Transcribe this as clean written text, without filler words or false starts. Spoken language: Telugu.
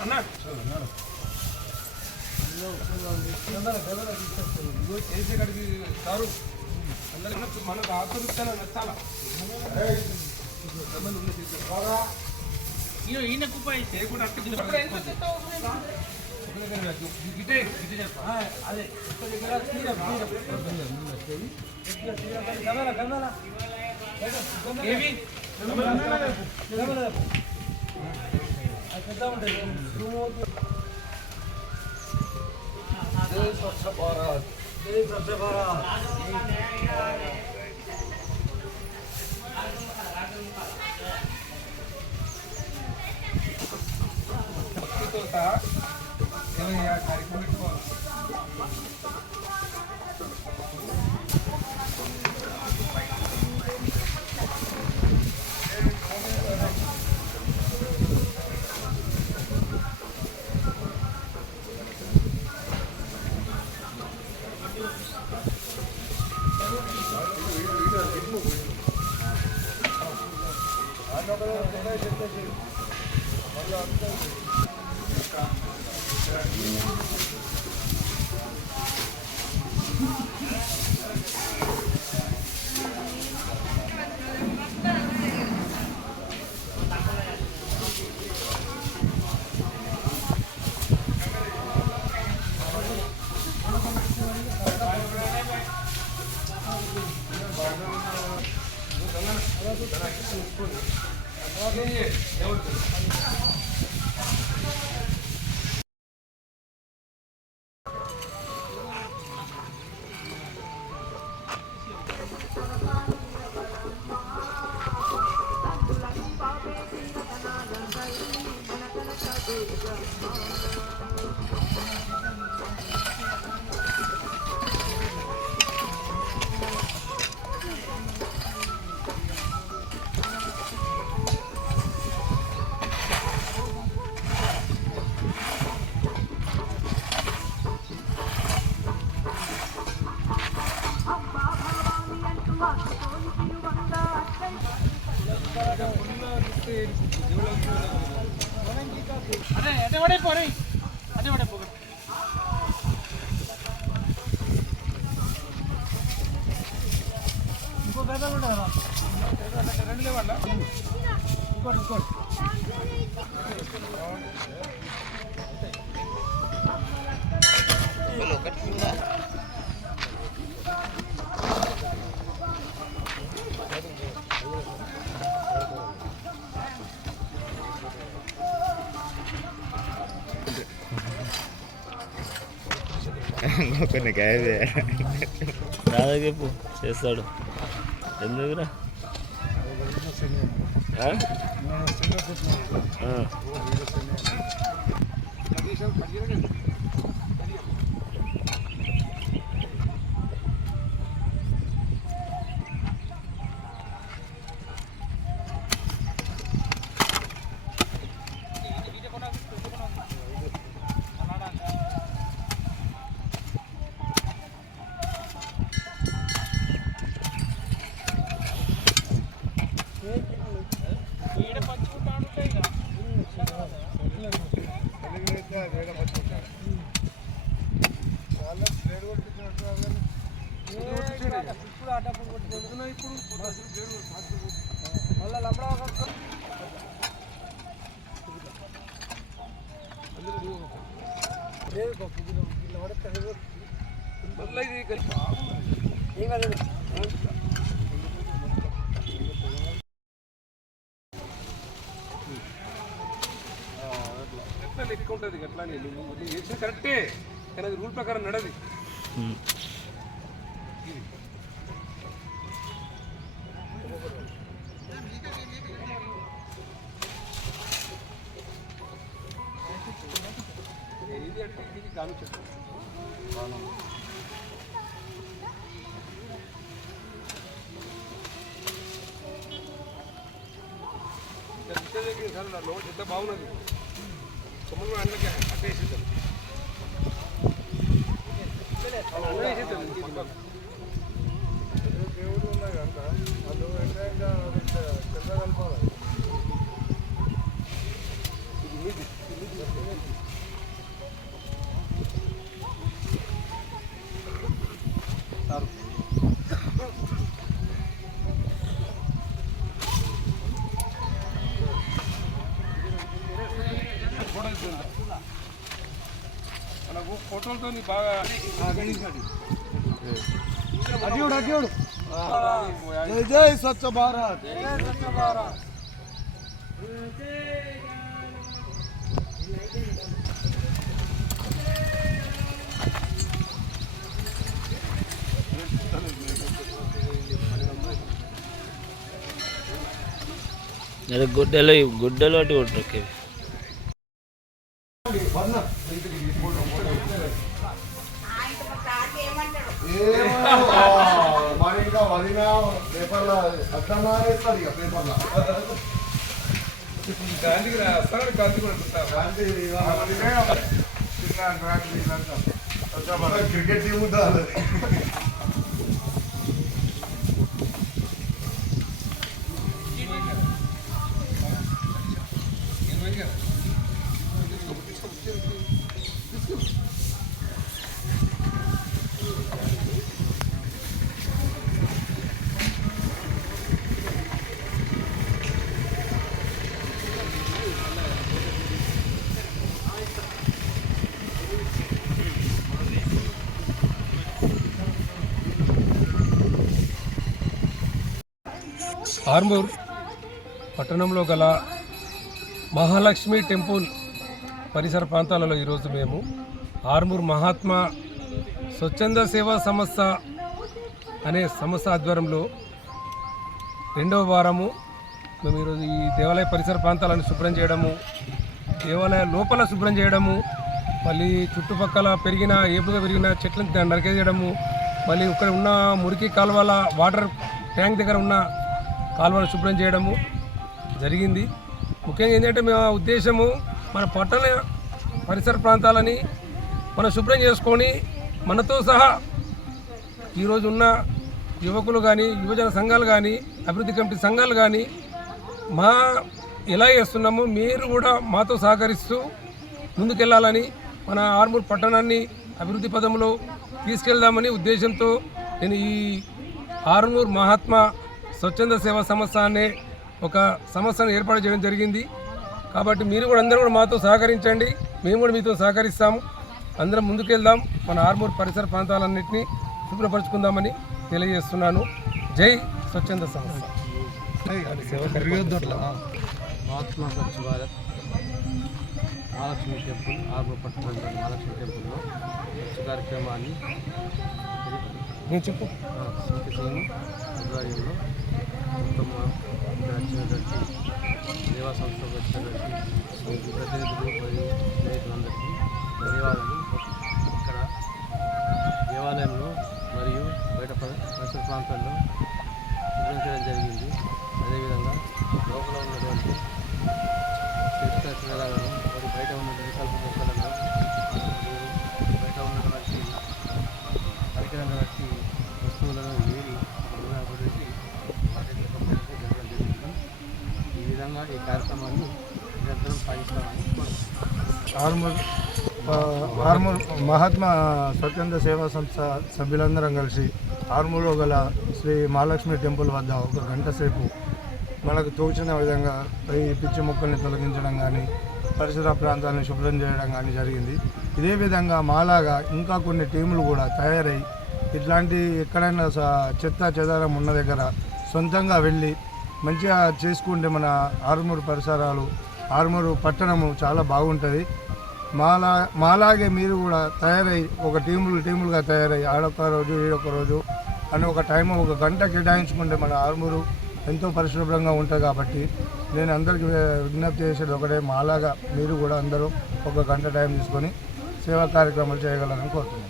అన్నా చేసే కాడికి కారు అందరికీ మనకు ఆత్మవిస్తాను నచ్చాలా ఈయన కుప్ప చేయకుండా గిటే గిటే చెప్ప అదే ఏమి स्वच्छ भारत स्वच्छ भारत भक्तिతో సహా ఏమయ్యా కార్యక్రమం పెట్టుకోవాలి అదే అదే వడే పోరే అదే వడే పోగ ఇంకో గదలు ఉన్నారా రెండు లేవాలా ఇంకోటి కొన్ని కాయదే రాదా చెప్పు చేస్తాడు ఎందుకురా లెక్క ఉంటుంది అట్లా చేసిన కరెక్టే కానీ అది రూల్ ప్రకారం నడది ఇది అంటే ఇది గాను చెప్పు లోన్ ఎంత బాగున్నది కొమ్మలు అన్నకి అట్టేసేద్దాం దేవుడు ఉన్నాయి అంట వాళ్ళు చంద్ర కలపాలి ఇది ఫోటోలతో బాగా జై జై స్వచ్ఛ భారత్. అదే గుడ్డలు అటు కొట్టు. గాంధీకి రాస్తాడు గాంధీ కూడా క్రికెట్ టీం ఆర్మూర్ పట్టణంలో గల మహాలక్ష్మి టెంపుల్ పరిసర ప్రాంతాలలో ఈరోజు మేము ఆర్మూర్ మహాత్మా స్వచ్ఛంద సేవా సంస్థ అనే సంస్థ ఆధ్వర్యంలో 2వ వారము మేము ఈరోజు ఈ దేవాలయ పరిసర ప్రాంతాలను శుభ్రం చేయడము, దేవాలయ లోపల శుభ్రం చేయడము, మళ్ళీ చుట్టుపక్కల ఏపుగా పెరిగిన చెట్లను నరికేయడము, మళ్ళీ ఇక్కడ ఉన్న మురికి కాలువల వాటర్ ట్యాంక్ దగ్గర ఉన్న కాలువను శుభ్రం చేయడము జరిగింది. ముఖ్యంగా ఏంటంటే మేము ఉద్దేశము మన పట్టణ పరిసర ప్రాంతాలని మనం శుభ్రం చేసుకొని మనతో సహా ఈరోజు ఉన్న యువకులు కానీ యువజన సంఘాలు కానీ అభివృద్ధి కమిటీ సంఘాలు కానీ ఎలా చేస్తున్నామో మీరు కూడా మాతో సహకరిస్తూ ముందుకెళ్ళాలని, మన ఆర్మూర్ పట్టణాన్ని అభివృద్ధి పదంలో తీసుకెళ్దామని ఉద్దేశంతో నేను ఈ ఆర్మూర్ మహాత్మా స్వచ్ఛంద సేవా సంస్థ అనే ఒక సంస్థను ఏర్పాటు చేయడం జరిగింది. కాబట్టి మీరు కూడా అందరూ కూడా మాతో సహకరించండి, మేము కూడా మీతో సహకరిస్తాము. అందరం ముందుకెళ్దాం, మన ఆర్మూర్ పరిసర ప్రాంతాలన్నింటినీ శుభ్రపరచుకుందామని తెలియజేస్తున్నాను. జై స్వచ్ఛంద సంస్థ. మహాత్మా స్వచ్ఛ భారత్ మహాలక్ష్మి టెంపుల్ ఆర్మూర్ పట్టణంలోని మహాలక్ష్మి టెంపుల్లో స్వచ్ఛ కార్యక్రమాన్ని చెప్పు సింగ్ ఆధ్వర్యంలో మొత్తం ఇక్కడ వచ్చినటువంటి సేవా సంస్థకు వచ్చినటువంటి ప్రతినిధులు మరియు స్నేహితులందరికీ ధన్యవాదాలు. ఇక్కడ దేవాలయంలో మరియు బయట పరిసర ప్రాంతాల్లో శుభ్రం చేయడం జరిగింది. అదేవిధంగా లోపల ఉన్నటువంటి చెట్ల శిలాలను మరియు బయట ఉన్నటువంటి కలుపు మొక్కలను బయట ఉన్నటువంటి పరికరమైనటువంటి వస్తువులను ఏరి పెట్టి వాటిని జరగడం జరిగింది. ఈ విధంగా ఈ కార్యక్రమాన్ని నిరంతరం సాగిస్తామని ఆర్మూర్ మహాత్మా స్వచ్ఛంద సేవా సంస్థ సభ్యులందరం కలిసి ఆర్మూర్లో గల శ్రీ మహాలక్ష్మి టెంపుల్ వద్ద 1 గంట సేపు మనకు తోచిన విధంగా ఈ పిచ్చి మొక్కల్ని తొలగించడం కానీ పరిసర ప్రాంతాలను శుభ్రం చేయడం కానీ జరిగింది. ఇదే విధంగా మాలాగా ఇంకా కొన్ని టీములు కూడా తయారై ఇట్లాంటి ఎక్కడైనా చెత్త చెదారం ఉన్న దగ్గర సొంతంగా వెళ్ళి మంచిగా చేసుకుంటే మన ఆర్మూర్ పరిసరాలు ఆర్మూరు పట్టణము చాలా బాగుంటుంది. మాలాగే మీరు కూడా తయారై ఒక టీములుగా తయారై ఆడొక్క రోజు ఈడొక్క రోజు అని ఒక టైం 1 గంట కేటాయించుకుంటే మన ఆర్మూరు ఎంతో పరిశుభ్రంగా ఉంటుంది. కాబట్టి నేను అందరికీ విజ్ఞప్తి చేసేది ఒకటే, మాలాగా మీరు కూడా అందరూ 1 గంట టైం తీసుకొని సేవా కార్యక్రమాలు చేయగలరని కోరుతున్నాను.